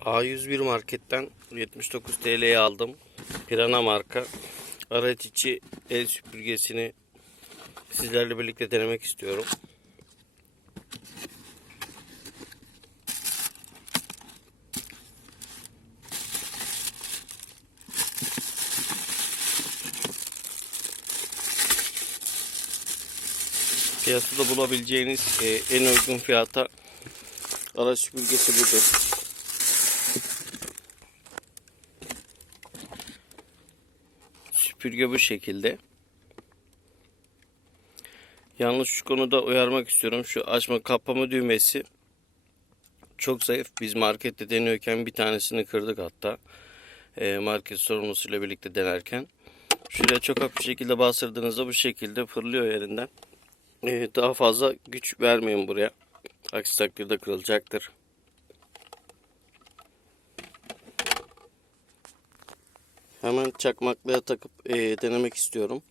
A101 marketten 79 TL'ye aldım. Pirana marka. Araç içi el süpürgesini sizlerle birlikte denemek istiyorum. Piyasada bulabileceğiniz e, en uygun fiyata araç süpürgesi budur. Süpürge bu şekilde. Yalnız şu konuda uyarmak istiyorum. Şu açma kapama düğmesi çok zayıf. Biz markette deniyorken bir tanesini kırdık hatta. E, market sorumlusuyla birlikte denerken. Şuraya çok hafif şekilde bastırdığınızda bu şekilde fırlıyor yerinden. E, daha fazla güç vermeyin buraya. Aksi takdirde kırılacaktır. Hemen çakmaklığa takıp e, denemek istiyorum.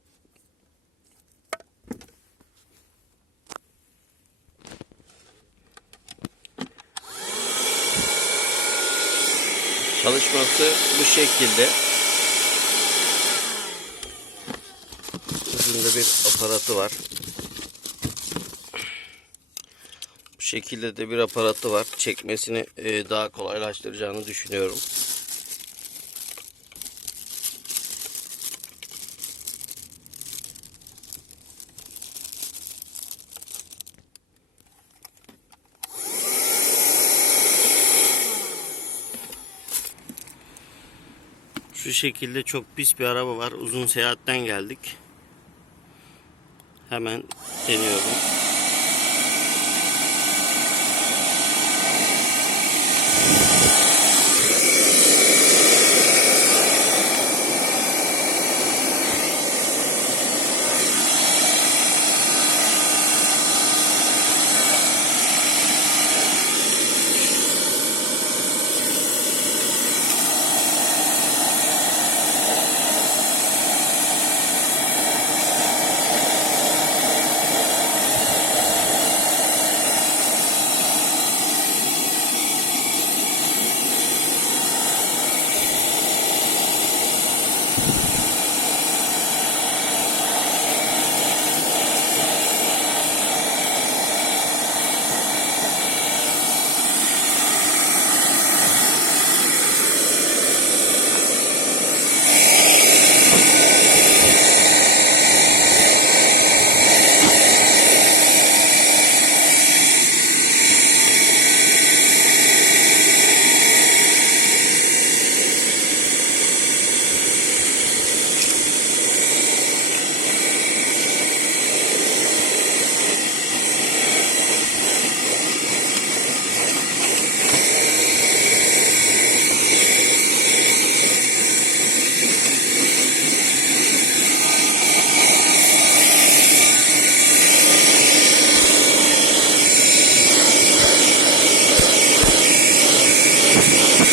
Çalışması bu şekilde. Uzunda bir aparatı var. Bu şekilde de bir aparatı var. Çekmesini e, daha kolaylaştıracağını düşünüyorum. Şu şekilde çok pis bir araba var. Uzun seyahatten geldik. Hemen deniyorum.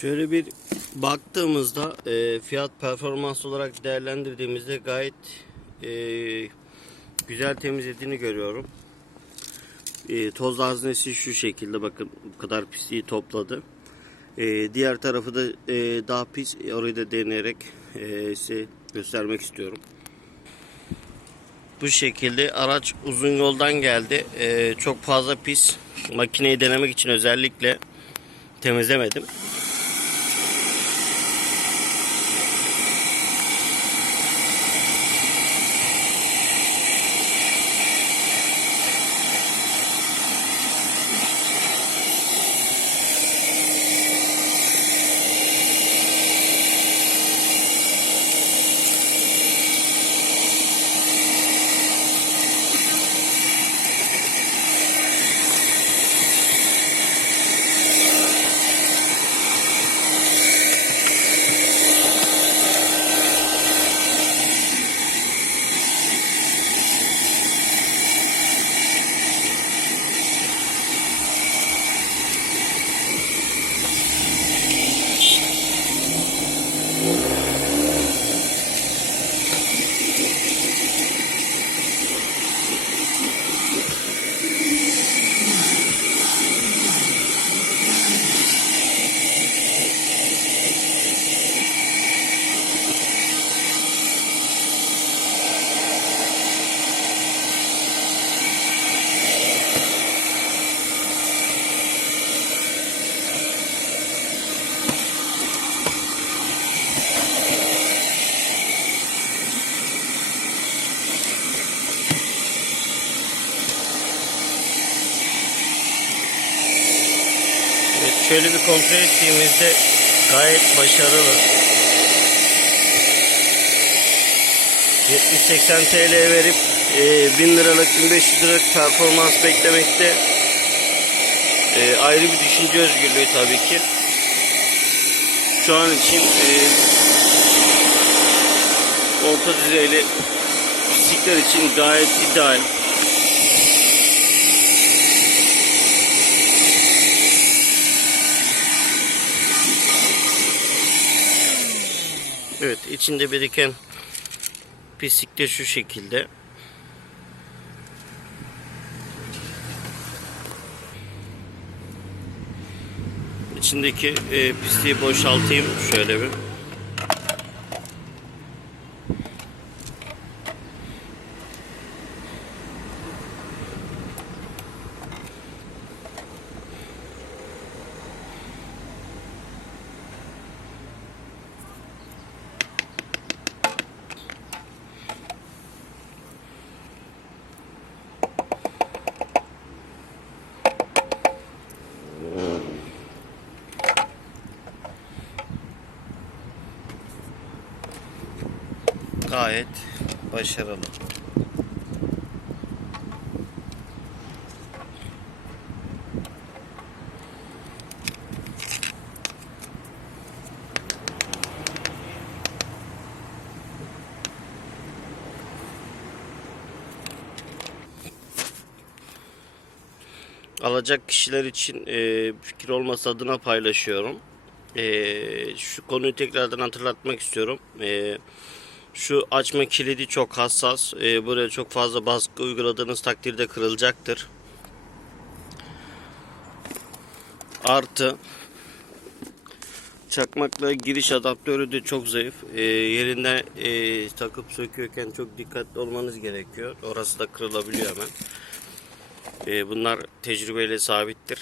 Şöyle bir baktığımızda e, fiyat performans olarak değerlendirdiğimizde gayet e, güzel temizlediğini görüyorum. E, toz haznesi şu şekilde bakın bu kadar pisliği topladı. E, diğer tarafı da e, daha pis. Orayı da deneyerek e, size göstermek istiyorum. Bu şekilde araç uzun yoldan geldi. E, çok fazla pis. Makineyi denemek için özellikle temizlemedim. Evet, şöyle bir kontrol ettiğimizde gayet başarılı. 70-80 TL verip e, 1000 liralık 1500 liralık performans beklemekte e, ayrı bir düşünce özgürlüğü tabii ki. Şu an için e, orta düzeyli bisikletler için gayet ideal. Evet içinde biriken pislik de şu şekilde. İçindeki e, pisliği boşaltayım şöyle bir. Gayet başarılı. Alacak kişiler için e, fikir olması adına paylaşıyorum. E, şu konuyu tekrardan hatırlatmak istiyorum. E, şu açma kilidi çok hassas. E, buraya çok fazla baskı uyguladığınız takdirde kırılacaktır. Artı çakmakla giriş adaptörü de çok zayıf. E, yerinde e, takıp söküyorken çok dikkatli olmanız gerekiyor. Orası da kırılabiliyor hemen. E, bunlar tecrübeyle sabittir.